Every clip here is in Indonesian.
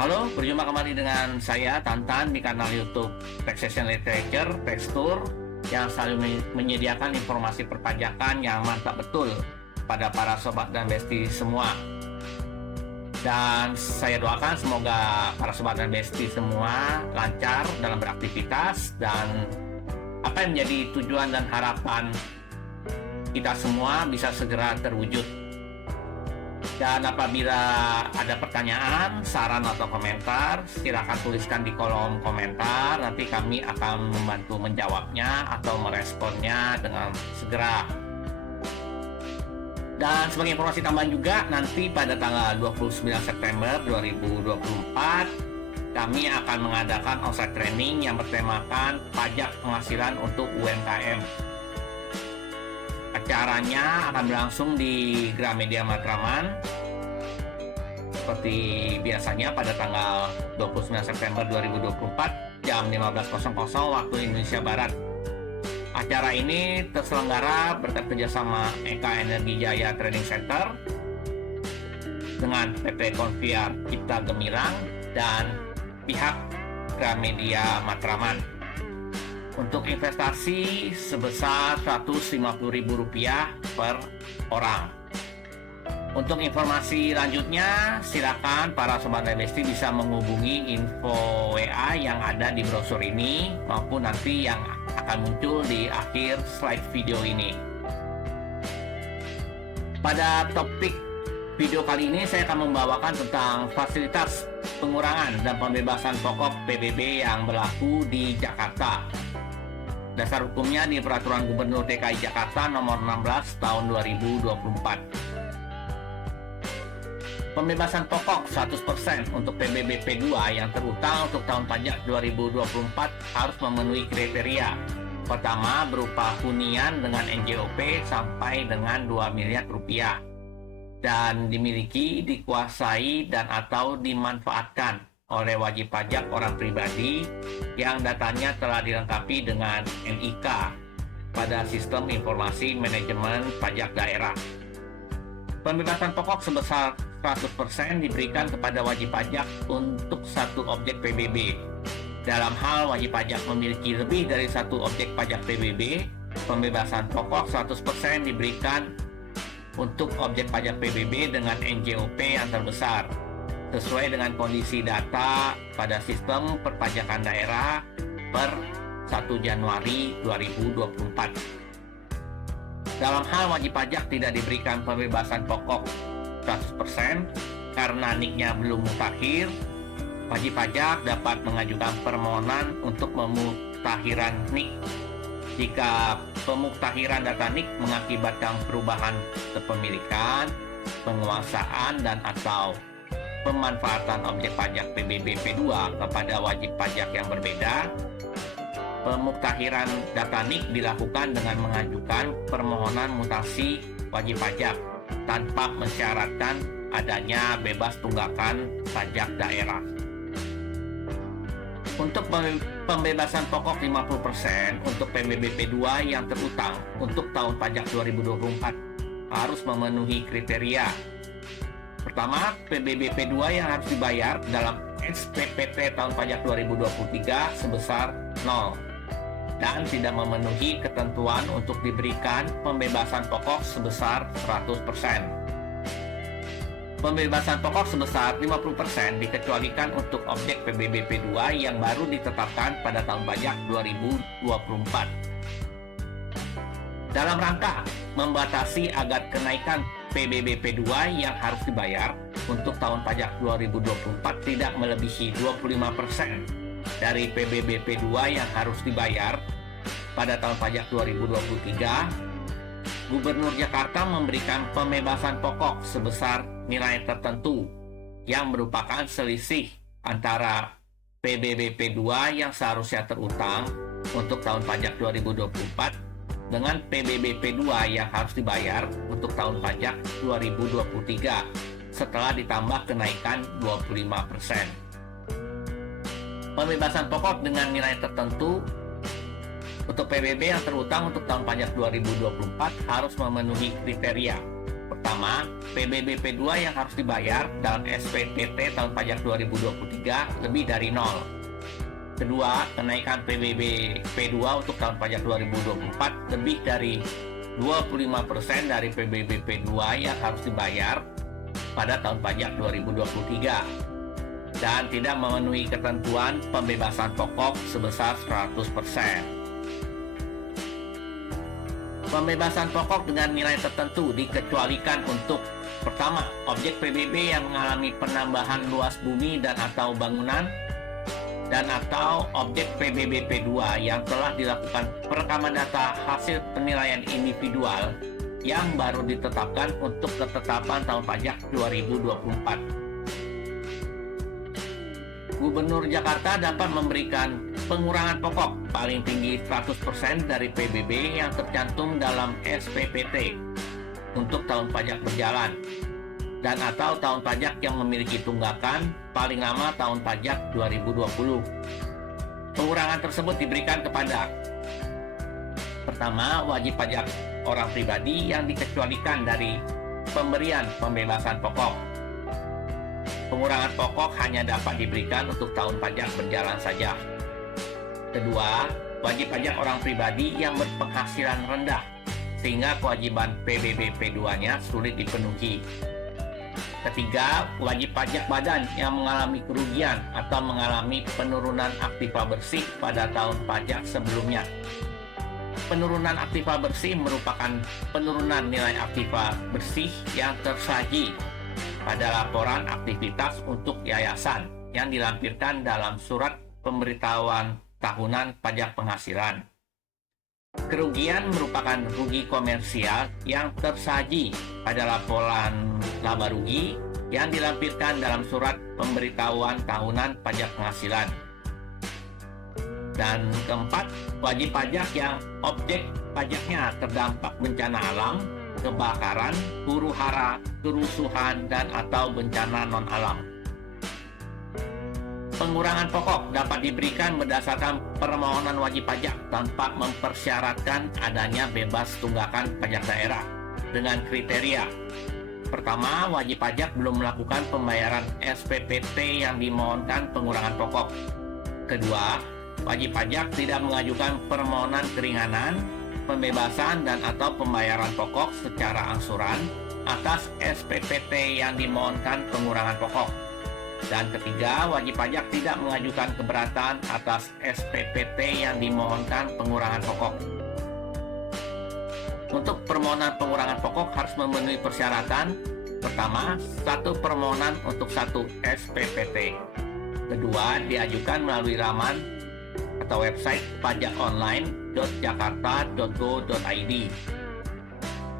Halo, berjumpa kembali dengan saya Tantan di kanal YouTube Taxation Literature, Taxtur, yang selalu menyediakan informasi perpajakan yang mantap betul pada para sobat dan besti semua. Dan saya doakan semoga para sobat dan besti semua lancar dalam beraktivitas dan apa yang menjadi tujuan dan harapan kita semua bisa segera terwujud. Dan apabila ada pertanyaan, saran atau komentar, silakan tuliskan di kolom komentar. Nanti kami akan membantu menjawabnya atau meresponnya dengan segera. Dan sebagai informasi tambahan juga, nanti pada tanggal 29 September 2024, kami akan mengadakan onsite training yang bertemakan pajak penghasilan untuk UMKM. Acaranya akan berlangsung di Gramedia Matraman seperti biasanya pada tanggal 29 September 2024 jam 15.00 waktu Indonesia Barat. Acara ini terselenggara berkat kerjasama Eka Energi Jaya Trading Center dengan PT Conviar Cipta Gemilang dan pihak Gramedia Matraman. Untuk investasi sebesar Rp150.000 per orang. Untuk informasi lanjutnya, silakan para sobat Besti bisa menghubungi info WA yang ada di brosur ini maupun nanti yang akan muncul di akhir slide video ini. Pada topik video kali ini saya akan membawakan tentang fasilitas pengurangan dan pembebasan pokok PBB yang berlaku di Jakarta. Dasar hukumnya di Peraturan Gubernur DKI Jakarta Nomor 16 Tahun 2024. Pembebasan pokok 100% untuk PBB P2 yang terutang untuk tahun pajak 2024 harus memenuhi kriteria. Pertama, berupa hunian dengan NJOP sampai dengan 2 miliar rupiah dan dimiliki, dikuasai, dan atau dimanfaatkan oleh wajib pajak orang pribadi yang datanya telah dilengkapi dengan NIK pada Sistem Informasi Manajemen Pajak Daerah. Pembebasan pokok sebesar 100% diberikan kepada wajib pajak untuk satu objek PBB. Dalam hal wajib pajak memiliki lebih dari satu objek pajak PBB, pembebasan pokok 100% diberikan untuk objek pajak PBB dengan NJOP yang terbesar, sesuai dengan kondisi data pada Sistem Perpajakan Daerah per 1 Januari 2024. Dalam hal wajib pajak tidak diberikan pembebasan pokok 100% karena NIK-nya belum mutakhir, wajib pajak dapat mengajukan permohonan untuk pemuktahiran NIK. Jika pemuktahiran data NIK mengakibatkan perubahan kepemilikan, penguasaan, dan atau pemanfaatan objek pajak PBB P2 kepada wajib pajak yang berbeda, pemuktahiran data NIK dilakukan dengan mengajukan permohonan mutasi wajib pajak tanpa mensyaratkan adanya bebas tunggakan pajak daerah. Untuk pembebasan pokok 50% untuk PBB P2 yang terutang untuk tahun pajak 2024 harus memenuhi kriteria. Pertama, PBB P2 yang harus dibayar dalam SPPT tahun pajak 2023 sebesar 0 dan tidak memenuhi ketentuan untuk diberikan pembebasan pokok sebesar 100%. Pembebasan pokok sebesar 50% dikecualikan untuk objek PBB P2 yang baru ditetapkan pada tahun pajak 2024. Dalam rangka membatasi agar kenaikan PBB P2 yang harus dibayar untuk tahun pajak 2024 tidak melebihi 25% dari PBB P2 yang harus dibayar pada tahun pajak 2023, Gubernur Jakarta memberikan pembebasan pokok sebesar nilai tertentu yang merupakan selisih antara PBB P2 yang seharusnya terutang untuk tahun pajak 2024 dengan PBB P2 yang harus dibayar untuk tahun pajak 2023 setelah ditambah kenaikan 25%. Pembebasan pokok dengan nilai tertentu untuk PBB yang terutang untuk tahun pajak 2024 harus memenuhi kriteria. Pertama, PBB P2 yang harus dibayar dalam SPPT tahun pajak 2023 lebih dari nol. Kedua, kenaikan PBB P2 untuk tahun pajak 2024 lebih dari 25% dari PBB P2 yang harus dibayar pada tahun pajak 2023 dan tidak memenuhi ketentuan pembebasan pokok sebesar 100%. Pembebasan pokok dengan nilai tertentu dikecualikan untuk pertama, objek PBB yang mengalami penambahan luas bumi dan atau bangunan dan atau objek PBB P2 yang telah dilakukan perekaman data hasil penilaian individual yang baru ditetapkan untuk ketetapan tahun pajak 2024. Gubernur Jakarta dapat memberikan pengurangan pokok paling tinggi 100% dari PBB yang tercantum dalam SPPT untuk tahun pajak berjalan dan atau tahun pajak yang memiliki tunggakan paling lama tahun pajak 2020. Pengurangan tersebut diberikan kepada pertama, wajib pajak orang pribadi yang dikecualikan dari pemberian pembebasan pokok. Pengurangan pokok hanya dapat diberikan untuk tahun pajak berjalan saja. Kedua, wajib pajak orang pribadi yang berpenghasilan rendah, sehingga kewajiban PBB P2-nya sulit dipenuhi. Ketiga, wajib pajak badan yang mengalami kerugian atau mengalami penurunan aktiva bersih pada tahun pajak sebelumnya. Penurunan aktiva bersih merupakan penurunan nilai aktiva bersih yang tersaji pada laporan aktivitas untuk yayasan yang dilampirkan dalam surat pemberitahuan tahunan pajak penghasilan. Kerugian merupakan rugi komersial yang tersaji pada laporan laba rugi yang dilampirkan dalam surat pemberitahuan tahunan pajak penghasilan. Dan keempat, wajib pajak yang objek pajaknya terdampak bencana alam, kebakaran, huru-hara, kerusuhan, dan atau bencana non-alam. Pengurangan pokok dapat diberikan berdasarkan permohonan wajib pajak tanpa mempersyaratkan adanya bebas tunggakan pajak daerah dengan kriteria. Pertama, wajib pajak belum melakukan pembayaran SPPT yang dimohonkan pengurangan pokok. Kedua, wajib pajak tidak mengajukan permohonan keringanan, pembebasan dan atau pembayaran pokok secara angsuran atas SPPT yang dimohonkan pengurangan pokok. Dan ketiga, wajib pajak tidak mengajukan keberatan atas SPPT yang dimohonkan pengurangan pokok. Untuk permohonan pengurangan pokok harus memenuhi persyaratan. Pertama, satu permohonan untuk satu SPPT. Kedua, diajukan melalui laman atau website pajakonline.jakarta.go.id.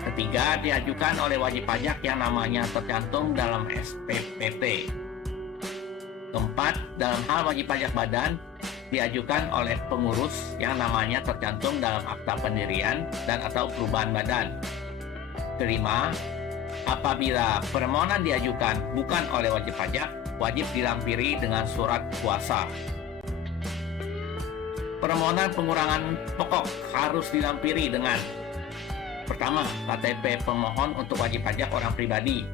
Ketiga, diajukan oleh wajib pajak yang namanya tercantum dalam SPPT. Keempat, dalam hal wajib pajak badan, diajukan oleh pengurus yang namanya tercantum dalam akta pendirian dan atau perubahan badan. Kelima, apabila permohonan diajukan bukan oleh wajib pajak, wajib dilampiri dengan surat kuasa. Permohonan pengurangan pokok harus dilampiri dengan pertama, KTP pemohon untuk wajib pajak orang pribadi.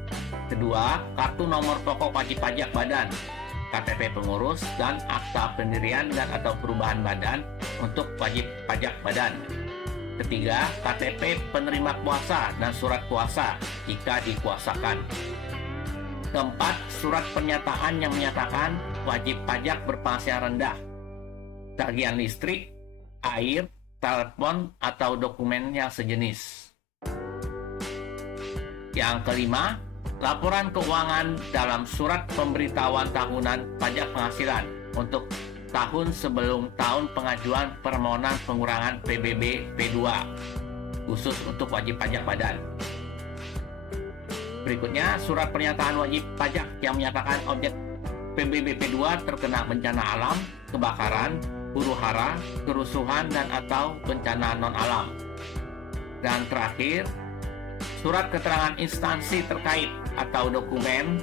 Kedua, kartu nomor pokok wajib pajak badan, KTP pengurus, dan akta pendirian dan atau perubahan badan untuk wajib pajak badan. Ketiga, KTP penerima kuasa dan surat kuasa jika dikuasakan. Keempat, surat pernyataan yang menyatakan wajib pajak berpenghasilan rendah, tagihan listrik, air, telepon, atau dokumen yang sejenis. Yang kelima, laporan keuangan dalam surat pemberitahuan tahunan pajak penghasilan untuk tahun sebelum tahun pengajuan permohonan pengurangan PBB P2 khusus untuk wajib pajak badan. Berikutnya, surat pernyataan wajib pajak yang menyatakan objek PBB P2 terkena bencana alam, kebakaran, huru-hara, kerusuhan, dan atau bencana non-alam. Dan terakhir, surat keterangan instansi terkait atau dokumen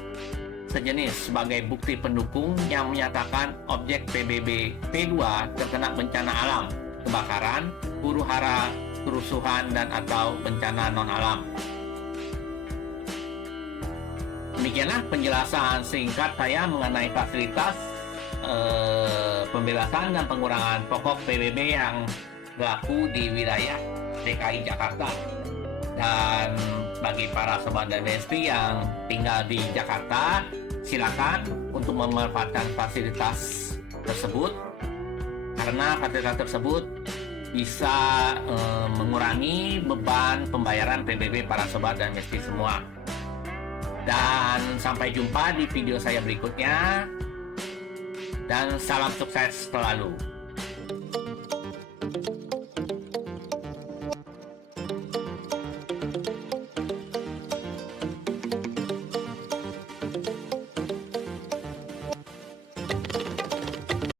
sejenis sebagai bukti pendukung yang menyatakan objek PBB P2 terkena bencana alam, kebakaran, huru-hara, kerusuhan, dan atau bencana non-alam. Demikianlah penjelasan singkat saya mengenai fasilitas pembebasan dan pengurangan pokok PBB yang berlaku di wilayah DKI Jakarta. Dan bagi para sobat DMSP yang tinggal di Jakarta, silakan untuk memanfaatkan fasilitas tersebut, karena fasilitas tersebut bisa mengurangi beban pembayaran PBB para sobat DMSP semua. Dan sampai jumpa di video saya berikutnya. Dan salam sukses selalu.